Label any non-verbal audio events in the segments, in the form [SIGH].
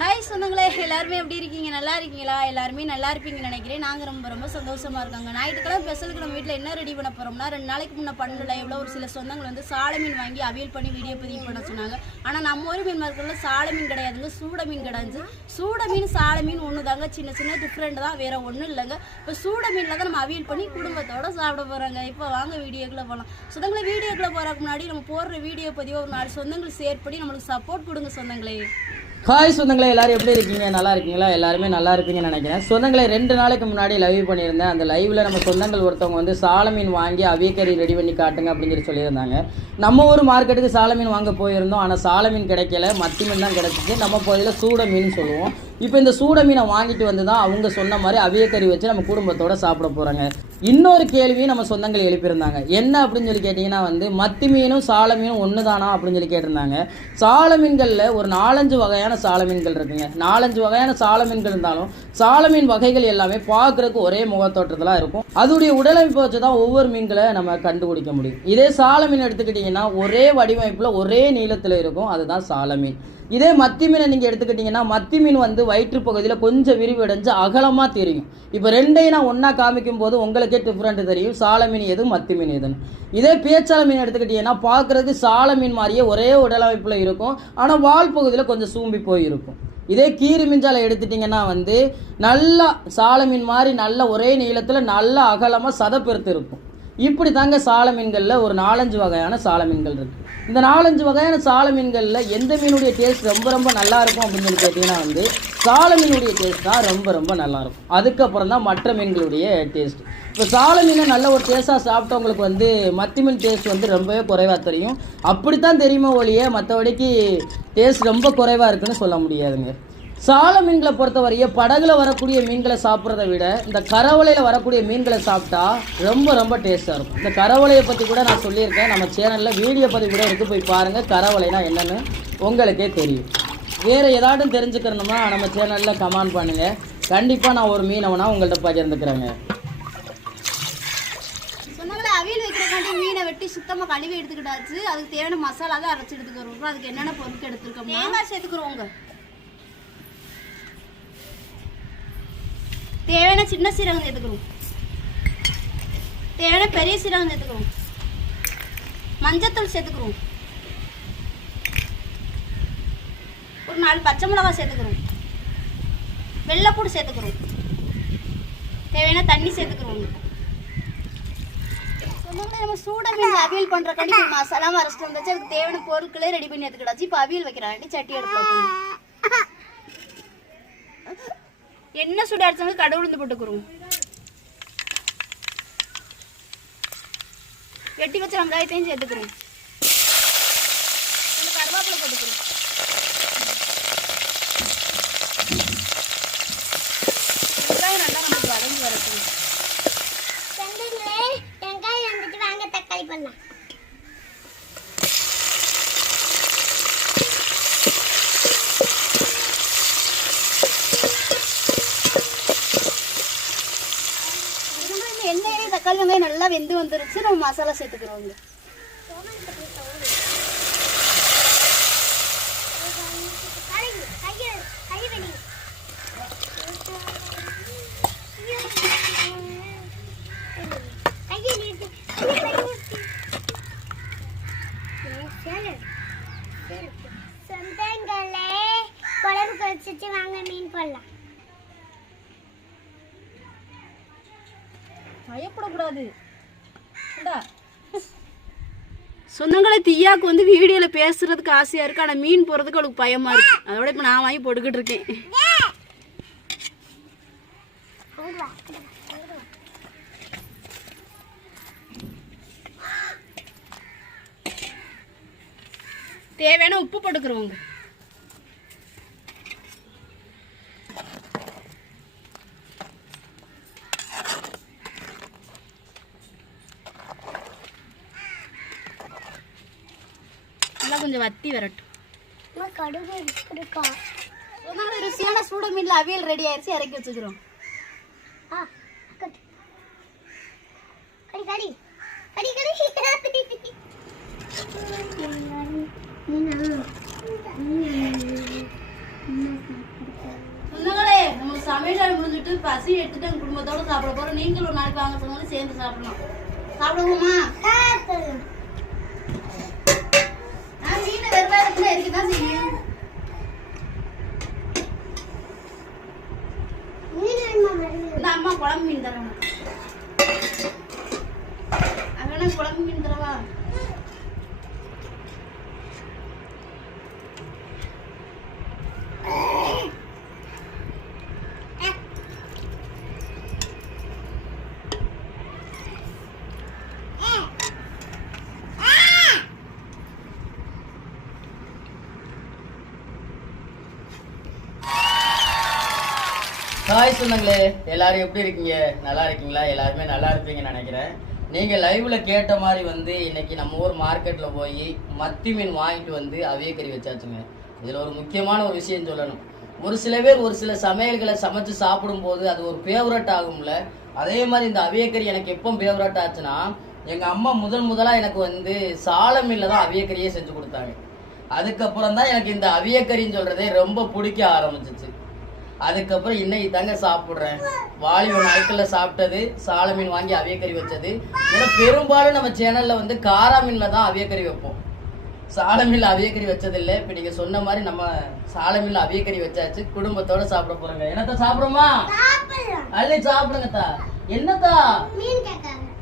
Hi சொந்தங்களே எல்லாருமே எப்படி இருக்கீங்க? நல்லா இருக்கீங்களா? எல்லாருமே நல்லா இருப்பீங்கன்னு நினைக்கிறேன். நாங்கள் ரொம்ப ரொம்ப சந்தோஷமாக இருக்காங்க. ஞாயிற்றுக்கிழமை ஸ்பெஷலுக்கு நம்ம வீட்டில் என்ன ரெடி பண்ண போகிறோம்னா ரெண்டு நாளைக்கு முன்னே பண்ணல எவ்வளோ ஒரு சில சொந்தங்கள் வந்து சாலை மீன் வாங்கி அவியல் பண்ணி வீடியோ பதிவு பண்ண சொன்னாங்க. ஆனால் நம்ம ஒரு மீன் மார்க்கெட்டில் சாலை மீன் கிடையாதுங்க. சூட மீன் கிடையாது. சூட மீன் சாலை மீன் ஒன்று தாங்க சின்ன சின்ன டிஃப்ரெண்ட் தான். வேறு ஒன்றும் இல்லைங்க. இப்போ சூட மீனில் தான் நம்ம அவியல் பண்ணி குடும்பத்தோடு சாப்பிட போகிறாங்க இப்போ வாங்க வீடியோக்குள்ளே போகலாம் சொந்தங்களே வீடியோக்குள்ளே போகிறதுக்கு முன்னாடி நம்ம போடுற வீடியோ பதிவு ஒரு நாலு சொந்தங்கள் ஷேர் பண்ணி நம்மளுக்கு சப்போர்ட் கொடுங்க சொந்தங்களே. ஹாய் சொந்தங்களே எல்லாரும் எப்படி இருக்கீங்க? நல்லா இருக்கீங்களா? எல்லாருமே நல்லா இருப்பீங்கன்னு நினைக்கிறேன். சொந்தங்களே ரெண்டு நாளைக்கு முன்னாடி லைவ் பண்ணியிருந்தேன். அந்த லைவ்ல நம்ம சொந்தங்கள் ஒருத்தவங்க வந்து சாலமீன் வாங்கி அவியக்கறி ரெடி பண்ணி காட்டுங்க அப்படின்னு சொல்லி சொல்லியிருந்தாங்க. நம்ம ஊர் மார்க்கெட்டுக்கு சாலமீன் வாங்க போயிருந்தோம். ஆனால் சாலமீன் கிடைக்கல. மத்தி மீன் தான் கிடைச்சிச்சு. நம்ம பகுதியில் சூட மீன் சொல்லுவோம். இப்போ இந்த சூட மீனை வாங்கிட்டு வந்து தான் அவங்க சொன்ன மாதிரி அவியக்கறி வச்சு நம்ம குடும்பத்தோட சாப்பிட போகிறாங்க இன்னொரு கேள்வியும் நம்ம சொந்தங்கள் எழுப்பியிருந்தாங்க. என்ன அப்படின்னு சொல்லி கேட்டிங்கன்னா வந்து மத்தி மீனும் சால மீனும் ஒன்று தானா அப்படின்னு சொல்லி கேட்டிருந்தாங்க. சால மீன்களில் ஒரு நாலஞ்சு வகையான சால மீன்கள் இருக்குங்க. நாலஞ்சு வகையான சால மீன்கள் இருந்தாலும் சால மீன் வகைகள் எல்லாமே பார்க்குறதுக்கு ஒரே முகத்தோற்றத்தில் இருக்கும். அதோடைய உடலமைப்பை வச்சு தான் ஒவ்வொரு மீன்களை நம்ம கண்டுபிடிக்க முடியும். இதே சால மீன் எடுத்துக்கிட்டிங்கன்னா ஒரே வடிவமைப்பில் ஒரே நீளத்தில் இருக்கும். அதுதான் சால மீன். இதே மத்தி மீனை நீங்கள் எடுத்துக்கிட்டிங்கன்னா மத்தி மீன் வந்து வயிற்று பகுதியில் கொஞ்சம் விரிவடைஞ்சு அகலமாக தெரியும். இப்போ ரெண்டையும் நான் ஒன்றா காமிக்கும் போது உங்களுக்கே டிஃப்ரெண்ட் தெரியும். சால மீன் எது மத்தி மீன் எதுன்னு. இதே பேச்சால மீன் எடுத்துக்கிட்டிங்கன்னா பார்க்குறதுக்கு சால மீன் மாதிரியே ஒரே உடலமைப்பில் இருக்கும். ஆனால் வால் பகுதியில் கொஞ்சம் சூம்பி போயிருக்கும். இதே கீரி மிஞ்சாலை எடுத்துட்டிங்கன்னா வந்து நல்லா சால மீன் மாதிரி நல்ல ஒரே நீளத்தில் நல்ல அகலமாக சதப்பெருத்து இருக்கும் இப்படி தாங்க சால மீன்களில் ஒரு நாலஞ்சு வகையான சால மீன்கள் இருக்குது இந்த நாலஞ்சு வகையான சால மீன்களில் எந்த மீனுடைய டேஸ்ட் ரொம்ப ரொம்ப நல்லா இருக்கும் அப்படின்னு சொல்லி கேட்டிங்கன்னா வந்து சால மீனுடைய டேஸ்ட் தான் ரொம்ப ரொம்ப நல்லாயிருக்கும். அதுக்கப்புறம் தான் மற்ற மீன்களுடைய டேஸ்ட் இப்போ சால மீனை நல்ல ஒரு டேஸ்ட்டாக சாப்பிட்டவங்களுக்கு வந்து மத்தி மீன் டேஸ்ட் வந்து ரொம்பவே குறைவாக தெரியும். அப்படித்தான் தெரியுமா ஒழிய மற்றபடிக்கு டேஸ்ட் ரொம்ப குறைவாக இருக்குன்னு சொல்ல முடியாதுங்க. சால மீன்களை பொறுத்தவரைய படகுல வரக்கூடிய மீன்களை சாப்பிட்றத விட இந்த கரவலையில் வரக்கூடிய மீன்களை சாப்பிட்டா ரொம்ப ரொம்ப டேஸ்ட்டாக இருக்கும். இந்த கரவலையை பற்றி கூட நான் சொல்லியிருக்கேன். நம்ம சேனலில் வீடியோ பதிவு கூட இருக்குது போய் பாருங்கள் கரவலைனா என்னன்னு உங்களுக்கே தெரியும். வேறு ஏதாட்டும் தெரிஞ்சுக்கணுமா நம்ம சேனலில் கமெண்ட் பண்ணுங்கள் கண்டிப்பாக நான் ஒரு மீனவனா உங்கள்கிட்ட பகிர்ந்துக்கிறேங்க சொன்னாங்களே அவியல் வைக்கிறக்காண்டி மீனை வெட்டி சுத்தமாக கழுவி எடுத்துக்கிட்டாச்சு. அதுக்கு தேவையான மசாலா தான் அரைச்சி எடுத்துக்கிறோம் அதுக்கு என்னென்ன பொருட்கள் எடுத்துருக்கோம் தேங்காய் சேர்த்துக்கிறோங்க தேவையான சின்ன சீரகம் சேர்த்துக்கிறோம். தேவையான பெரிய சீரகம் சேர்த்துக்கிறோம். மஞ்சத்தூள் சேர்த்துக்கிறோம். ஒரு நாலு பச்சை மிளகாய் சேர்த்துக்கிறோம். வெள்ளைப்பூடு சேர்த்துக்கிறோம். தேவையான தண்ணி சொன்னாங்களே நம்ம சூட மீன் அவியல் பண்ற கடி மசாலா அரைச்சிட்டு வந்தாச்சு. அதுக்கு தேவையான பொருட்களே ரெடி பண்ணி எடுத்துக்கிடாச்சு இப்போ அவியல் வைக்கிறாண்டி சட்டி எடுத்து வைக்கணும். என்ன சுட அடிச்சாங்க கடை உளுந்து போட்டுக்கிறோம். வெட்டி வச்ச வெங்காயத்தையும் சேர்த்துக்கிறோம். கருவேப்பிலை போட்டுக்கிறோம் வெங்காயம் நல்லா நமக்கு வதங்கி வரட்டும் தம்பிங்களே வெங்காயம் வந்துட்டு வாங்க தக்காளி பண்ணலாம் நம்ம இந்த எண்ணெயிலே தக்காளி வெங்காயம் நல்லா வெந்து வந்துருச்சு நம்ம மசாலா சேர்த்துக்கிறோம் இங்க. சொந்தங்களே குழம்பு கொதிச்சிட்டு வாங்க மீன் போடலாம் சொந்தங்களை தீயாக்கு வந்து வீடியோவில் பேசுறதுக்கு ஆசையாக இருக்கு. ஆனால் மீன் போகிறதுக்கு அவளுக்கு பயமாக இருக்கு. அதோட இப்போ நான் வாங்கி போட்டுக்கிட்டு இருக்கேன். தேவையான உப்பு போட்டுக்கிறோங்க நல்லா கொஞ்சம் வத்தி வரட்டும். கடுகு இருக்கா சொன்னாங்க ருசியான சூட மீன்ல அவியல் ரெடி ஆயிருச்சு இறக்கி வச்சுக்கிறோம். சமையல் முடிஞ்சிட்டு பசி எடுத்துட்டு குடும்பத்தோட சாப்பிட போறோம். நீங்களும் ஒரு நாளைக்கு வாங்க சொன்னாலும் சேர்ந்து சாப்பிடலாம். சாப்பிடுவோமா? நான் இருக்கதான் செய்யும் மீன் இந்த அம்மா குழம்பு மீன் தரேன் அங்கே குழம்பு மீன் தரவா? ஹாய் சொந்தங்களே எல்லாரும் எப்படி இருக்கீங்க? நல்லா இருக்கீங்களா? எல்லாருமே நல்லா இருப்பீங்கன்னு நினைக்கிறேன். நீங்கள் லைவில் கேட்ட மாதிரி வந்து இன்னைக்கு நம்ம ஊர் மார்க்கெட்டில் போய் மத்தி மீன் வாங்கிட்டு வந்து அவியக்கறி வச்சாச்சுங்க. இதில் ஒரு முக்கியமான ஒரு விஷயம் சொல்லணும். ஒரு சில பேர் ஒரு சில சமையல்களை சமைச்சு சாப்பிடும்போது அது ஒரு ஃபேவரட் ஆகும்ல. அதே மாதிரி இந்த அவியக்கறி எனக்கு எப்போ ஃபேவரட் ஆச்சுன்னா எங்கள் அம்மா முதல் முதலாக எனக்கு வந்து சாலமீன்ல தான் அவியக்கறியே செஞ்சு கொடுத்தாங்க. அதுக்கப்புறம் தான் எனக்கு இந்த அவியக்கறின்னு சொல்கிறதே ரொம்ப பிடிக்க ஆரம்பிச்சிச்சு. அதுக்கப்புறம் இன்னைக்கு தாங்க சாப்பிட்றேன். வாலிப நாட்கள்ல சாப்பிட்டது சால மீன் வாங்கி அவியக்கறி வச்சது. ஏன்னா பெரும்பாலும் நம்ம சேனல்ல வந்து காரா மீன்ல தான் அவியக்கறி வைப்போம். சால மீன்ல அவியக்கறி வச்சதில்லை. இப்ப நீங்க சொன்ன மாதிரி நம்ம சால மீன்ல அவியக்கறி வச்சாச்சு. குடும்பத்தோட சாப்பிட போறோங்க. என்னத்தா சாப்பிடுமா சாப்பிடலாம். அள்ளி சாப்பிடுங்கத்தா. என்னத்தா.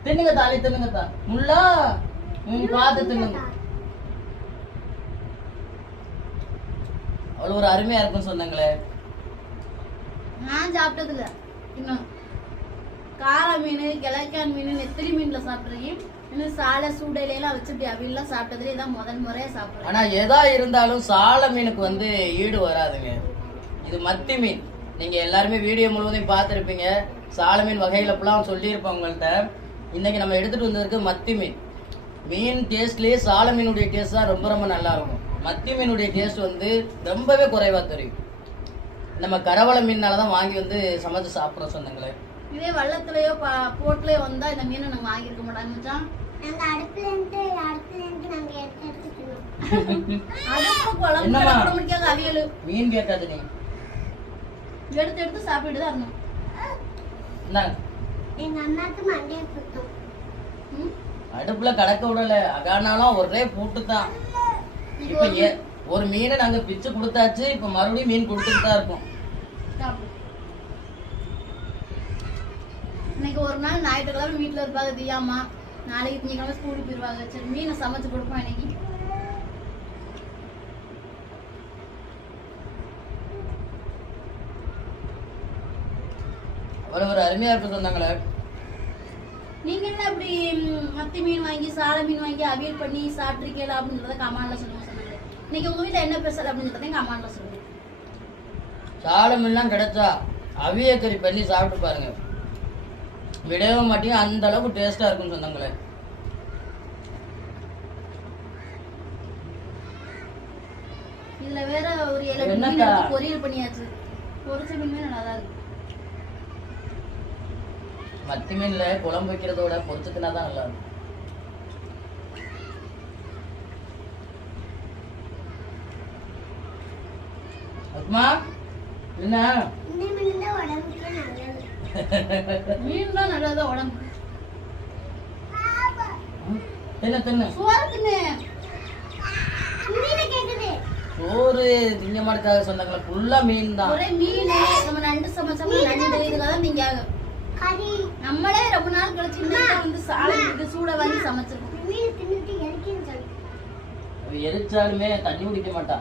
தின்னுங்கத்தா அள்ளி தின்னுங்கத்தா. முள்ளா ம் பார்த்து தின்னுங்க. அவ்வளவு ஒரு அருமையா இருக்கும்னு சொன்னாங்களே. நான் சாப்பிட்டது இன்னும் கார மீன் கிழக்கான் மீன் நெத்திலி மீன்ல சாப்பிட்றீங்க இன்னும் சாலை சூடையில வச்சு இப்படி அவியெல்லாம் சாப்பிட்டதுல இதான் முதல் முறையா சாப்பிட்றேன். ஆனா எதா இருந்தாலும் சாலை மீனுக்கு வந்து ஈடு வராதுங்க. இது மத்தி மீன். நீங்க எல்லாருமே வீடியோ முழுவதையும் பார்த்துருப்பீங்க. சாலை மீன் வகையில ஃபுல்லாக சொல்லியிருப்போம் உங்கள்கிட்ட இன்னைக்கு நம்ம எடுத்துட்டு வந்திருக்கு மத்தி மீன். மீன் டேஸ்ட்லேயே சாலை மீனுடைய டேஸ்ட் தான் ரொம்ப ரொம்ப நல்லா இருக்கும். மத்தி மீனுடைய டேஸ்ட் வந்து ரொம்பவே குறைவா தெரியும். நம்ம கரவள மீனால தான் வாங்கி வந்து சமைச்சு சாப்பிட்றோம் சொந்தங்களே இதே வள்ளத்துலயோ ப- போட்லயோ வந்தா இந்த மீனை நாங்க வாங்கியிருக்க மச்சான் நாங்க அடுப்புல இருந்து அடுப்புல இருந்து நாங்க எடுத்து எடுத்துக்கணும் [LAUGHS] அடுப்பு குழம்பு என்னம்மா? கூட முடிக்காத அவியல் மீன் கேட்காது நீ. எடுத்து எடுத்து சாப்பிட்டு தான் இருந்தோம். எங்க அம்மாக்கு? அடுப்புல கடக்க விடல. அகானாலும் ஒரே பூட்டு தான். இப்ப ஒரு மீனை நாங்க பிச்சு கொடுத்தாச்சு இப்ப மறுபடியும் மீன் கொடுத்துட்டு தான் இருக்கோம். இன்னைக்கு ஒரு நாள் ஞாயிற்றுக்கிழமை வீட்டுல இருப்பாங்க தியாமா நாளைக்கு திங்கக்கிழமை ஸ்கூலுக்கு போயிருவாங்க. சரி மீனை சமைச்சு கொடுப்போம் இன்னைக்கு. அவ்வளவு ஒரு அருமையா இருக்கு சொன்னாங்களே. நீங்க என்ன இப்படி ம், மத்தி மீன் வாங்கி சால மீன் வாங்கி அவியல் பண்ணி சாப்பிட்ருக்கீங்களா அப்படின்றத கமாண்ட்ல சொல்லுங்க சொன்னாங்க. இன்னைக்கு உங்க வீட்டுல என்ன ஸ்பெஷல் அப்படின்றதையும் கமாண்ட்ல சொல்லுங்க. சால மீன்லாம் கிடைச்சா அவிய கறி பண்ணி சாப்பிட்டு பாருங்க. விடவே மாட்டீங்க அந்த அளவுக்கு டேஸ்டா இருக்கும்னு சொன்னாங்களே. இதுல வேற ஒரு ஏழு மீன் பொரியல் பண்ணியாச்சு. பொரிச்ச மீனுமே நல்லா தான் இருக்கு. மத்தி மீன்ல குழம்பு வைக்கிறதோட பொரிச்சு தின்னா தான் நல்லா இருக்கும். அத்மா என்ன? மீன் தான் நல்லது. உடம்பு. தின்னு தின்னு? சோறு தின்னு. சோறு திங்க சொன்னாங்களே ஃபுல்லா மீன் தான் ஒரே மீன் நம்ம நண்டு சமைச்சோம்னா நண்டு நீங்க கறி. நம்மளே ரொம்ப நாள் கழிச்சு வந்து சாலை இது சூட வாங்கி சமைச்சிருக்கோம். எரிச்சாலுமே தண்ணி குடிக்க மாட்டா.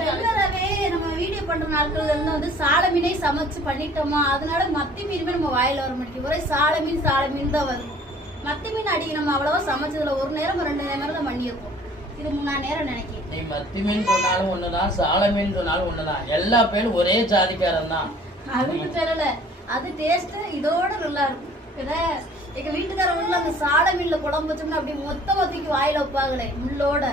ரெகுலராகவே நம்ம வீடியோ பண்ற நாட்கள்ல இருந்து வந்து சாலை மீனே சமைச்சு பண்ணிட்டோமா? அதனால மத்தி மீனுமே நம்ம வாயில வர மாட்டேங்குது. ஒரே சாலை மீன் சாலை மீன் தான் வரும் மத்தி மீன் அடி நம்ம அவ்வளவா சமைச்சதுல ஒரு நேரம் ரெண்டு நேரம் தான் பண்ணியிருக்கோம் இது மூணா நேரம் நினைக்கிறேன். நீ மத்தி மீன் சொன்னாலும் ஒண்ணுதான் சால மீன் சொன்னாலும் ஒண்ணுதான். எல்லா பேரும் ஒரே ஜாதிக்காரன் தான். அதுக்கு சொல்லல. அது டேஸ்ட் இதோட நல்லா இருக்கும். எங்க வீட்டுக்காரங்க அந்த சாலை மீன்ல குழம்பு வச்சோம்னா அப்படி மொத்த மொத்திக்கு வாயில வைப்பாங்களே முள்ளோட?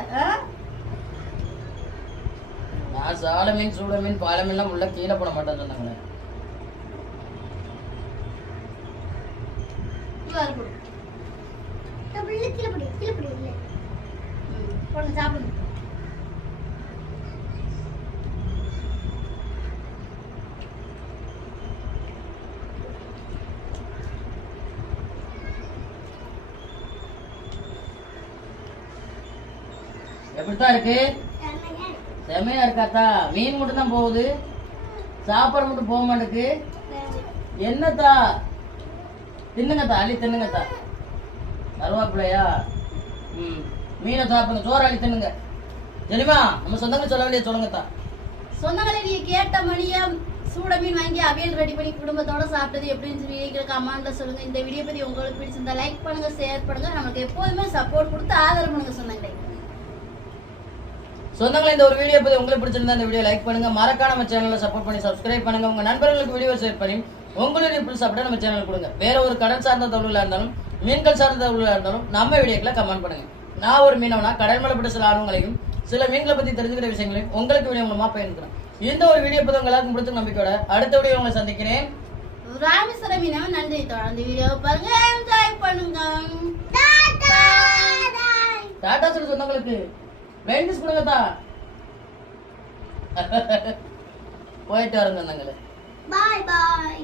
நான் சால மீன் சூட மீன் பால மீன்லாம் உள்ள கீழே போட மாட்டேன் சொன்னாங்களே எப்படித்தான் இருக்கு? செமையா இருக்காத்தா மீன் மட்டும் தான் போகுது. சாப்பாடு மட்டும் போக மாட்டேக்கு என்னத்தா? தின்னுங்கத்தா அள்ளி தின்னுங்கத்தா கருவாப்பிள்ளையா? ம். மீனை சாப்பிடுங்க சோறு அள்ளி தின்னுங்க. தெரியுமா நம்ம சொந்தங்கள் சொல்ல வேண்டிய சொல்லுங்கத்தா சொந்தங்களை நீ கேட்ட மணியா சூட மீன் வாங்கி அவியல் ரெடி பண்ணி குடும்பத்தோட சாப்பிட்டது எப்படின்னு சொல்லி கமெண்ட்ல சொல்லுங்க. இந்த வீடியோ பத்தி உங்களுக்கு பிடிச்சிருந்தா லைக் பண்ணுங்க ஷேர் பண்ணுங்க. நமக்கு எப்போதுமே சப்போர்ட் கொடுத்து ஆதரவு பண்ணுங்க சொந்தங்களை. சொந்தங்களே இந்த ஒரு வீடியோ பத்தி உங்களுக்கு பிடிச்சிருந்தா இந்த வீடியோ லைக் பண்ணுங்க. மறக்காம நம்ம சேனலை சப்போர்ட் பண்ணி சப்ஸ்கிரைப் பண்ணுங்க. உங்க நண்பர்களுக்கு வீடியோ ஷேர் பண்ணி உங்களுடைய பிள்ஸ் அப்படியே நம்ம சேனல் கொடுங்க. வேற ஒரு கடன் சார்ந்த தகவலா இருந்தாலும் மீன்கள் சார்ந்த தகவலா இருந்தாலும் நம்ம வீடியோக்களை கமெண்ட் பண்ணுங்க. நான் ஒரு மீனவனா கடல் மேல பட்ட சில ஆர்வங்களையும் சில மீன்களை பத்தி தெரிஞ்சுக்கிற விஷயங்களையும் உங்களுக்கு வீடியோ மூலமா பயன்படுத்துறேன் இந்த ஒரு வீடியோ பத்தி உங்க எல்லாருக்கும் பிடிச்ச நம்பிக்கையோட அடுத்த வீடியோ உங்களை சந்திக்கிறேன். ராமேஸ்வர மீனவன் நன்றி. தொடர்ந்து பாருங்க. என்ஜாய் பண்ணுங்க. டாடா சொல்லு சொந்தங்களுக்கு. மெயின்டெஸ் கொடுங்கத்தா போயிட்டு வரங்க சொந்தங்களே பாய் பாய்